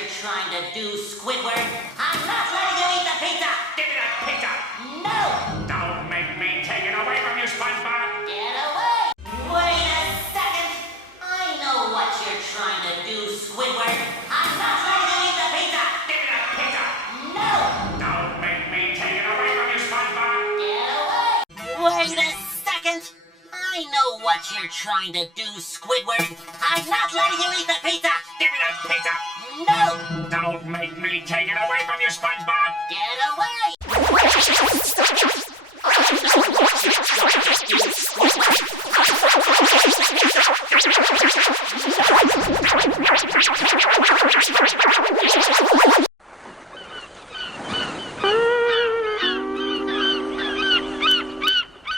you're trying to do, Squidward. I'm not letting you eat the pizza! Give me that pizza! No! Don't make me take it away from you, Spongebob! Get away! Wait a second! I know what you're trying to do, Squidward. I'm not letting you eat the pizza! Give me that pizza! No! Don't make me take it away from you, Spongebob! Get away! Wait a second! I know what you're trying to do, Squidward. I'm not letting you eat the pizza! Give me that pizza! No! Don't make me take it away from you, Spongebob! Get away!